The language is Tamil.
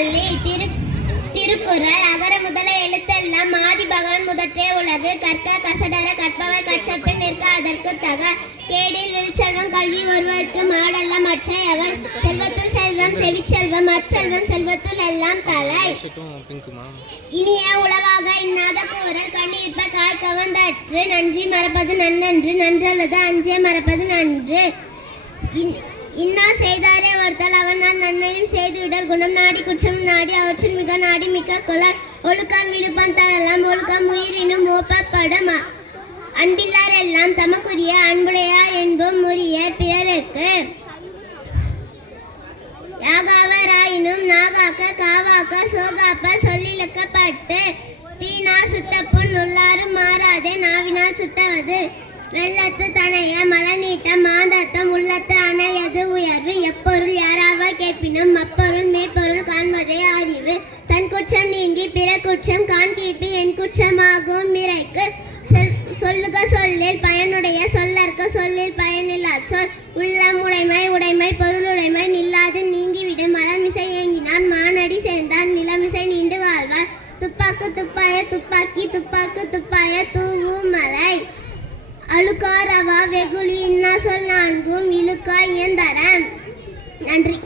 பள்ளி. திருக்குறள். அகர முதல எழுத்தெல்லாம் ஆதி பகவன் முதற்றே உலகு. கற்க கசடர கற்பவை கற்றபின் நிற்க அதற்கு தக. கேடில் விழுச்செல்வம் கல்வி ஒருவருக்கு மாடல்ல மற்றையவர். செல்வத்துள் செல்வம் செவிச்செல்வம் அச்செல்வம் செல்வத்துள் எல்லாம் தலை. இனிய உளவாக இன்னாத கூறல் கண்ணீர்ப்ப காய் கவர்ந்தற்று. நன்றி மறப்பது நன்னன்று நன்றல்லது அஞ்சே மறப்பது நன்று. இன்னா செய்தாரே ஒருத்தல் அவன் நான் நன்மையும் செய்துவிடல். குணம் நாடி குற்றம் நாடி அவற்றில் மிக நாடி மிக்க கொளர். ஒழுக்கம் விழுப்பம் தரலாம் ஒழுக்கம் உயிரினும் ஓப்பப்படும். அன்பில்லார் எல்லாம் தமக்குரிய அன்புடையார் என்பும் முறியர் பிறருக்கு. யாகாவராயினும் நாகாக்க காவாக்க சோகாப்ப சொல்லிழக்கப்பட்டு. தீனார் சுட்டப்புண் உள்ளாரும் மாறாதே நாவினால் சுட்டவது. வெள்ளத்து தனைய மலநீட்ட மாந்தத்தம் உள்ளத்து அணையது உயர்வு. எப்பொருள் யாராவ கேட்பினும் அப்பொருள் மேற்பொருள் காண்பதே அறிவு. தன் குற்றம் நீங்கி பிற குற்றம் காண்கிப்பி என் குற்றமாகும் மிரைக்கு. சொல்லுக சொல்லில் பயனுடைய சொல்லற்க சொல்லில் பயனில்லா சொல். உள்ளம் உடைமை உடைமை பொருளுடைமை நில்லாது நீங்கிவிடும். மலமிசை ஏங்கினான் மானடி சேர்ந்தான் நிலமிசை நீண்டு வாழ்வார். துப்பாக்கு துப்பாய துப்பாக்கி துப்பாக்கு துப்பாய தூவு மலை. அழுக்காரவா வெகுளி இன்னா சொல் நான்கும் இழுக்கா இயந்தரம். நன்றி.